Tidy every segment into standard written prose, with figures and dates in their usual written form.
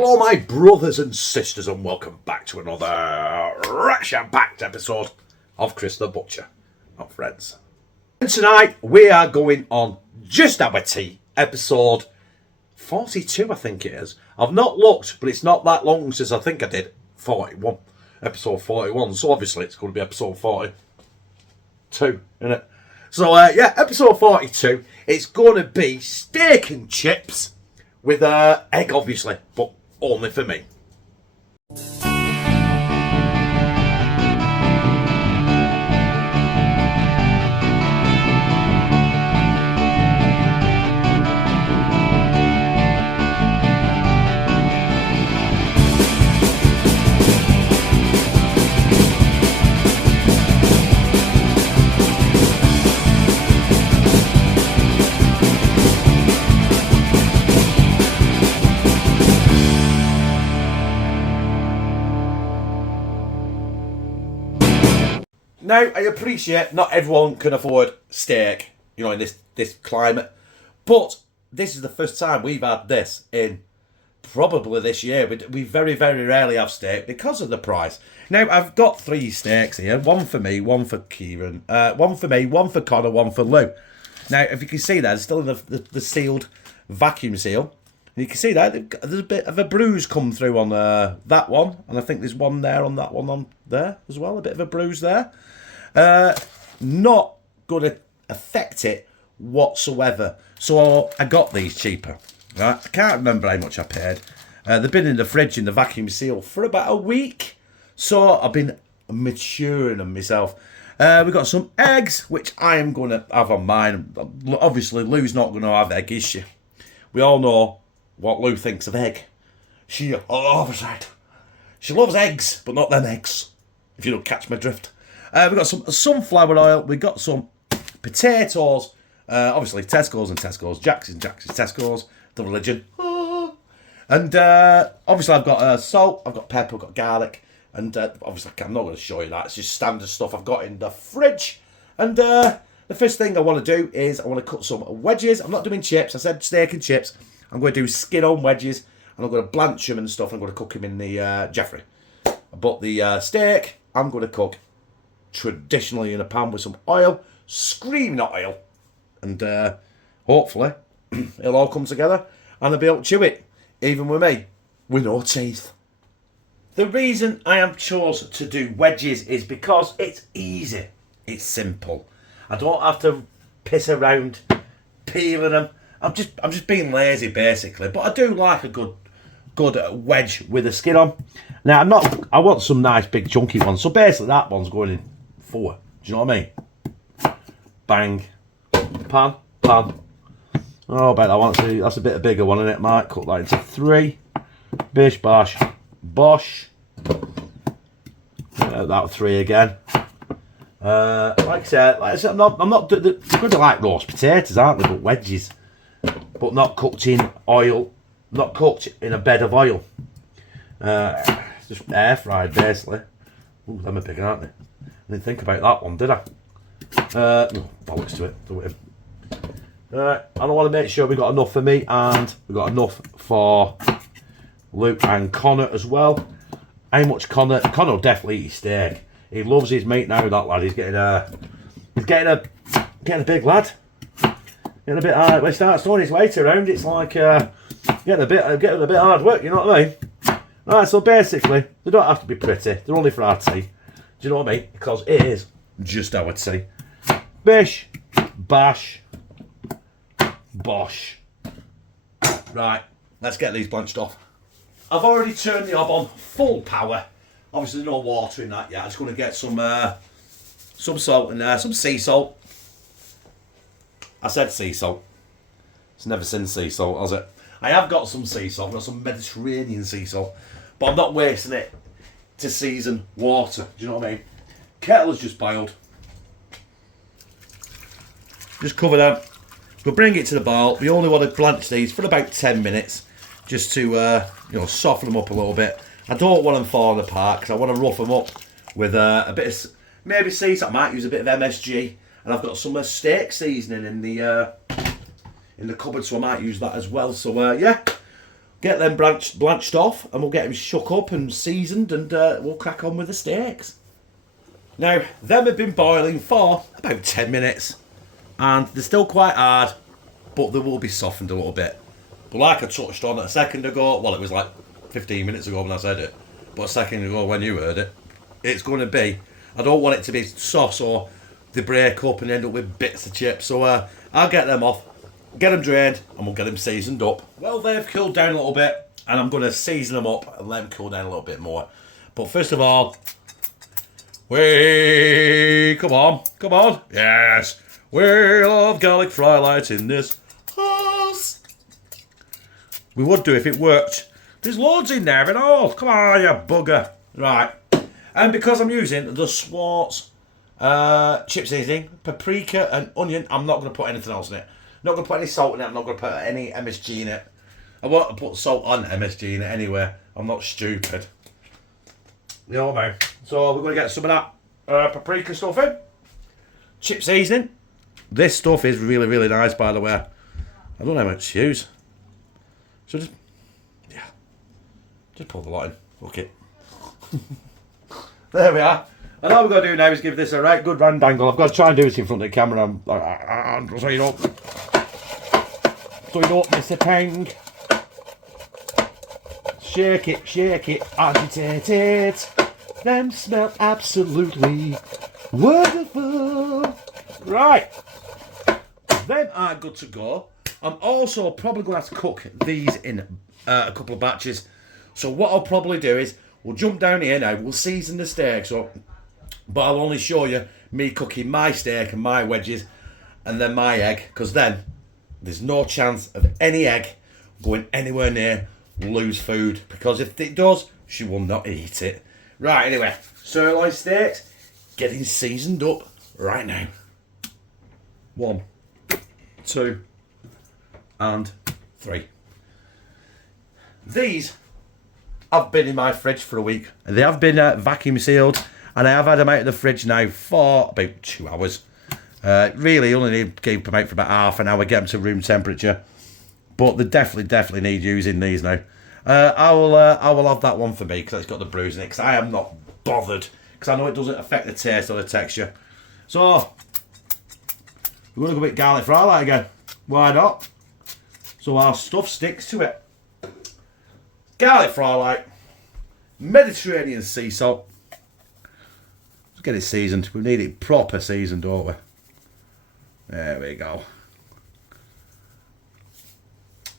Hello my brothers and sisters and welcome back to another ration-packed episode of Chris the Butcher of Friends. And tonight we are going on Just Our Tea, episode 42 I think it is. I've not looked, but it's not that long since I think I did episode 41, so obviously it's going to be episode 42, isn't it? So yeah, episode 42, it's going to be steak and chips with egg obviously, but only for me. Now, I appreciate not everyone can afford steak, you know, in this climate. But this is the first time we've had this in probably this year. We very, very rarely have steak because of the price. Now, I've got 3 steaks here. One for me, one for Kieran, one for me, one for Connor, one for Lou. Now, if you can see that, it's still in the sealed vacuum seal. And you can see that there's a bit of a bruise come through on that one. And I think there's one there on that one on there as well. A bit of a bruise there. Not going to affect it whatsoever. So I got these cheaper. Right? I can't remember how much I paid. They've been in the fridge in the vacuum seal for about a week. So I've been maturing them myself. We've got some eggs, which I am going to have on mine. Obviously, Lou's not going to have egg, is she? We all know what Lou thinks of egg. She loves it. She loves eggs, but not them eggs, if you don't catch my drift. We've got some sunflower oil. We've got some potatoes. Obviously, Tesco's and Tesco's. Jack's and Jack's Tesco's. The religion. And obviously, I've got salt. I've got pepper. I've got garlic. And obviously, I'm not going to show you that. It's just standard stuff I've got in the fridge. And the first thing I want to do is I want to cut some wedges. I'm not doing chips. I said steak and chips. I'm going to do skin-on wedges. And I'm going to blanch them and stuff. I'm going to cook them in the Jeffrey. But the steak, I'm going to cook traditionally in a pan with some oil, screaming hot oil, and hopefully it'll all come together and I'll be able to chew it, even with me, with no teeth. The reason I have chosen to do wedges is because it's easy, it's simple. I don't have to piss around peeling them. I'm just being lazy basically, but I do like a good wedge with the skin on. Now I want some nice big chunky ones, so basically that one's going in 4. Do you know what I mean? Bang. Pan. Oh, I bet that's a bit of a bigger one, isn't it? Might cut that into 3. Bish, bash, bosh. That 3 again. Like I said, I'm not. They're going to like roast potatoes, aren't they? But wedges, but not cooked in oil, not cooked in a bed of oil. Just air fried, basically. Ooh, them are big, aren't they? I didn't think about that one, did I? No, bollocks to it. Do it. I don't want to make sure we got enough for me and we got enough for Luke and Connor as well. How much Connor? Connor will definitely eat his steak. He loves his meat now. That lad, he's getting a big lad. Getting a bit hard. When he starts throwing his weight around, it's like getting a bit hard work. You know what I mean? Right. So basically, they don't have to be pretty. They're only for our tea. Do you know what I mean? Because it is just our tea. Bish, bash, bosh. Right, let's get these blanched off. I've already turned the hob on full power. Obviously, no water in that yet. I'm just going to get some salt in there, some sea salt. I said sea salt. It's never seen sea salt, has it? I have got some sea salt. I've got some Mediterranean sea salt. But I'm not wasting it to season water. Do you know what I mean? Kettle has just boiled. Just cover them. We'll bring it to the boil. We only want to blanch these for about 10 minutes. Just to soften them up a little bit. I don't want them falling apart because I want to rough them up with a bit of maybe sea salt. I might use a bit of MSG. And I've got some steak seasoning in the cupboard, so I might use that as well. So yeah, get them blanched off, and we'll get them shook up and seasoned, and we'll crack on with the steaks. Now, them have been boiling for about 10 minutes, and they're still quite hard, but they will be softened a little bit. But like I touched on a second ago, well, it was like 15 minutes ago when I said it, but a second ago when you heard it, it's going to be, I don't want it to be sauce or they break up and end up with bits of chips. So I'll get them off, get them drained, and we'll get them seasoned up. Well, they've cooled down a little bit, and I'm going to season them up and let them cool down a little bit more. But first of all, come on, yes, we love garlic fry lights in this house. We would do if it worked. There's loads in there and all. Come on, you bugger. Right, and because I'm using the Schwartz chip seasoning, paprika and onion, I'm not going to put anything else in it. Not going to put any salt in it. I'm not going to put any MSG in it. I won't put salt on MSG in it anyway. I'm not stupid. You know what I mean? So we're going to get some of that paprika stuff in. Chip seasoning. This stuff is really, really nice, by the way. I don't know how much to use. So just pour the lot in. Look it. There we are. And all we're going to do now is give this a right good round angle. I've got to try and do this in front of the camera. So you don't miss a thing. Shake it, agitate it. Them smell absolutely wonderful. Right. Them are good to go. I'm also probably going to have to cook these in a couple of batches. So what I'll probably do is, we'll jump down here now, we'll season the steaks up, but I'll only show you me cooking my steak and my wedges and then my egg, because then there's no chance of any egg going anywhere near Lou's food, because if it does, she will not eat it. Right, anyway, sirloin steaks getting seasoned up right now. 1, 2, and 3. These have been in my fridge for a week. They have been vacuum sealed, and I have had them out of the fridge now for about 2 hours. Really only need to keep them out for about half an hour, get them to room temperature. But they definitely need using these now. I will have that one for me, because it's got the bruise in it, because I am not bothered, because I know it doesn't affect the taste or the texture. So we're going to go with garlic fry light again. Why not? So our stuff sticks to it. Garlic fry light, Mediterranean sea salt. Let's get it seasoned. We need it proper seasoned, don't we? There we go.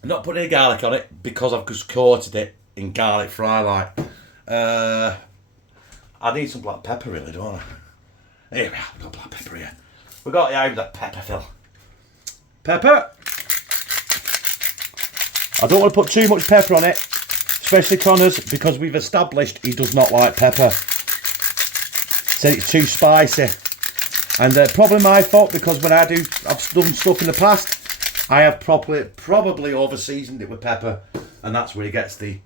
I'm not putting any garlic on it because I've just coated it in garlic fry light. I need some black pepper, really, don't I? Here we are, we've got black pepper here. We've got the pepper fill. Pepper. I don't want to put too much pepper on it, especially Connor's, because we've established he does not like pepper. Said it's too spicy. And probably my fault, because when I've done stuff in the past, I have probably over-seasoned it with pepper, and that's where he gets the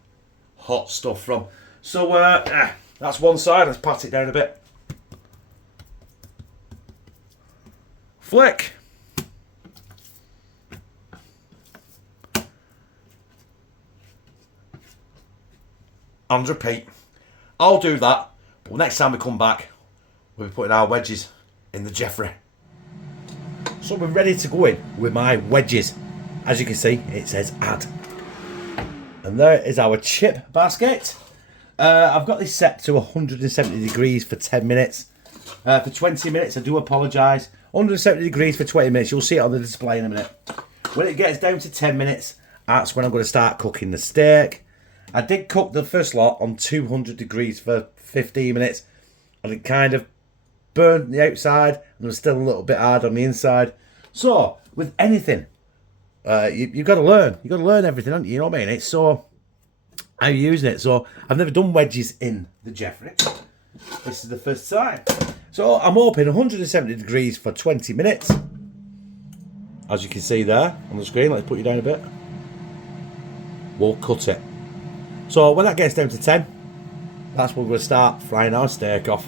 hot stuff from. So that's one side. Let's pat it down a bit. Flick. And repeat. I'll do that, but next time we come back, we'll be putting our wedges in the Jeffrey. So we're ready to go in with my wedges. As you can see, it says add. And there is our chip basket. I've got this set to 170 degrees for 10 minutes. For 20 minutes, I do apologise. 170 degrees for 20 minutes. You'll see it on the display in a minute. When it gets down to 10 minutes, that's when I'm going to start cooking the steak. I did cook the first lot on 200 degrees for 15 minutes. And it kind of burned the outside, and it was still a little bit hard on the inside. So, with anything, you've got to learn. You've got to learn everything, haven't you? You know what I mean? It's so, how you're using it. So, I've never done wedges in the Jeffrey. This is the first time. So, I'm open 170 degrees for 20 minutes. As you can see there on the screen, let's put you down a bit. We'll cut it. So, when that gets down to 10, that's when we're going to start frying our steak off.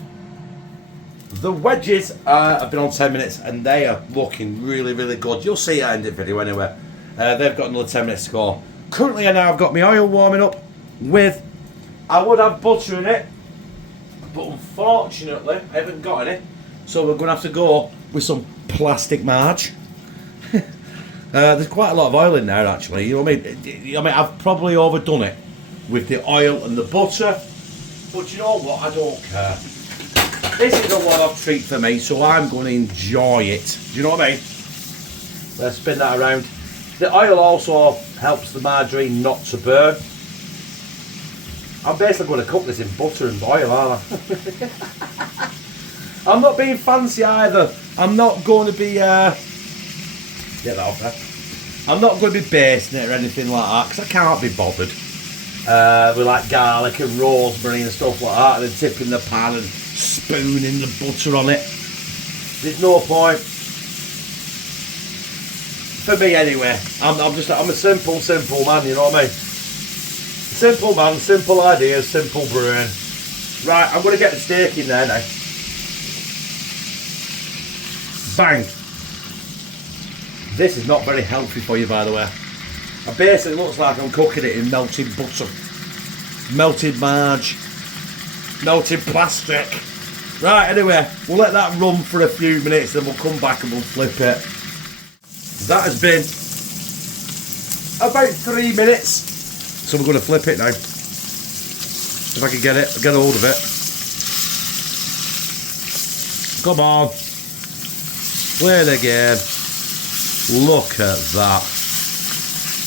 The wedges have been on 10 minutes, and they are looking really, really good. You'll see it at the end of the video anyway. They've got another 10 minutes to go. Currently now I've got my oil warming up with, I would have butter in it, but unfortunately I haven't got any, so we're going to have to go with some plastic marge. There's quite a lot of oil in there actually, you know what I mean? I've probably overdone it with the oil and the butter, but you know what, I don't care. This is a one-off treat for me, so I'm going to enjoy it. Do you know what I mean? Let's spin that around. The oil also helps the margarine not to burn. I'm basically going to cook this in butter and oil, aren't I? I'm not being fancy either. I'm not going to be... get that off there. I'm not going to be basting it or anything like that, because I can't be bothered. With like garlic and rosemary and stuff like that, and then dipping the pan and spooning the butter on it. There's no point. For me anyway. I'm a simple man, you know what I mean? Simple man, simple ideas, simple brain. Right, I'm going to get the steak in there now. Bang. This is not very healthy for you, by the way. It basically looks like I'm cooking it in melted butter. Melted marge. Melted plastic. Right, anyway, we'll let that run for a few minutes, then we'll come back and we'll flip it. That has been about 3 minutes. So we're going to flip it now. If I can get it, get hold of it. Come on. Play the game. Look at that.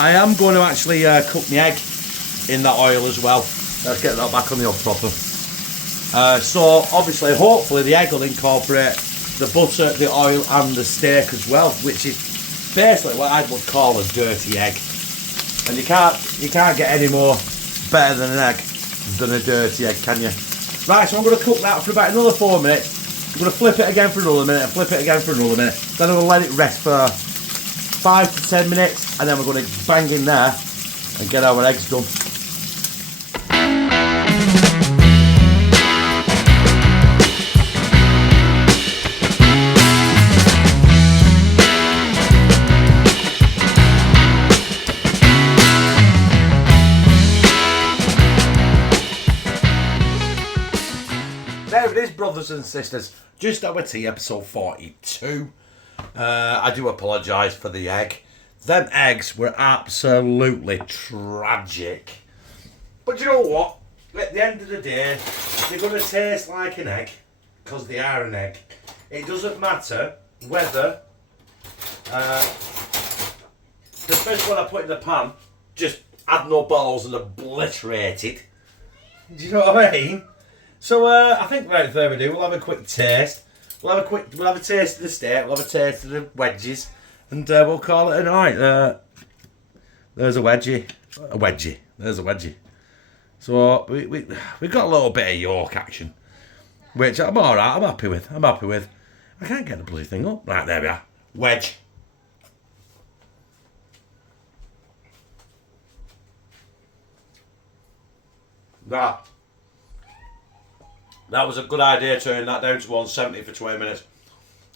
I am going to actually cook my egg in that oil as well. Let's get that back on the hot proper. So obviously, hopefully the egg will incorporate the butter, the oil and the steak as well, which is basically what I would call a dirty egg. And you can't get any more better than an egg than a dirty egg, can you? Right, so I'm going to cook that for about another 4 minutes. I'm going to flip it again for another minute and flip it again for another minute. Then I'm going to let it rest for 5 to 10 minutes, and then we're going to bang in there and get our eggs done. There it is, brothers and sisters. Just our tea, episode 42. I do apologise for the egg. Them eggs were absolutely tragic. But you know what? At the end of the day, they're going to taste like an egg, because they are an egg. It doesn't matter whether the first one I put in the pan just had no balls and obliterated. Do you know what I mean? So I think without further ado, we'll have a quick taste. We'll have a taste of the steak. We'll have a taste of the wedges, and we'll call it a night. There's a wedgie. There's a wedgie. So we got a little bit of yolk action, which I'm all right. I'm happy with. I can't get the bloody thing up. Right, there we are. Wedge. That was a good idea, turning that down to 170 for 20 minutes.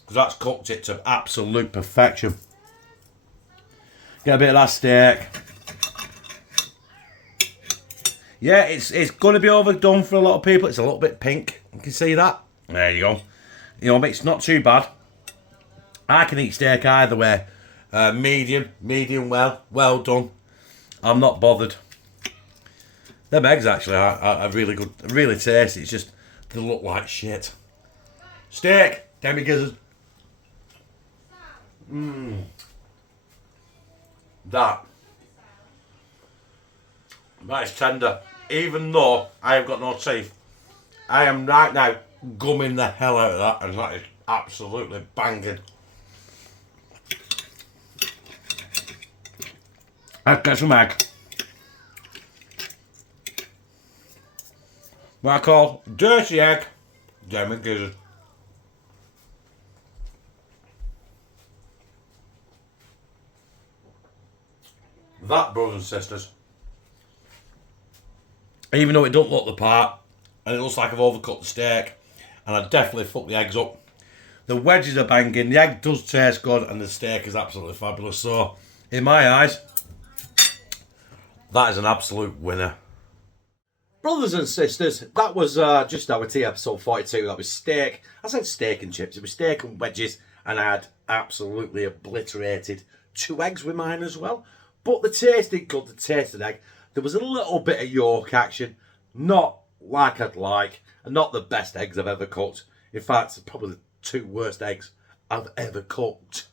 Because that's cooked it to absolute perfection. Get a bit of that steak. Yeah, it's going to be overdone for a lot of people. It's a little bit pink. You can see that. There you go. You know, it's not too bad. I can eat steak either way. Medium well done. I'm not bothered. Them eggs actually are really good, really tasty. It's just they look like shit. Steak, tell me gizzard. That is tender. Even though I have got no teeth, I am right now gumming the hell out of that, and that is absolutely banging. Let's get some egg. What I call dirty egg, Jamie Gizzard. That, brothers and sisters, even though it don't look the part, and it looks like I've overcooked the steak, and I definitely fucked the eggs up, the wedges are banging, the egg does taste good, and the steak is absolutely fabulous. So, in my eyes, That is an absolute winner. Brothers and sisters, that was just our tea episode 42. That was steak. I said steak and chips. It was steak and wedges, and I had absolutely obliterated 2 eggs with mine as well. But the tasted good, the tasted egg. There was a little bit of yolk action. Not like I'd like, and not the best eggs I've ever cooked. In fact, it's probably the 2 worst eggs I've ever cooked.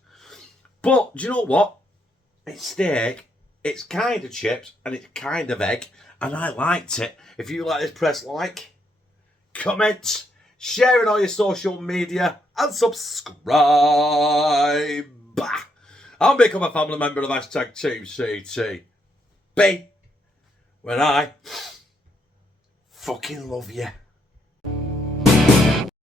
But do you know what? It's steak, it's kind of chips, and it's kind of egg, and I liked it. If you like this, press like, comment, share it on your social media, and subscribe. And become a family member of #TeamCTB. When I fucking love you.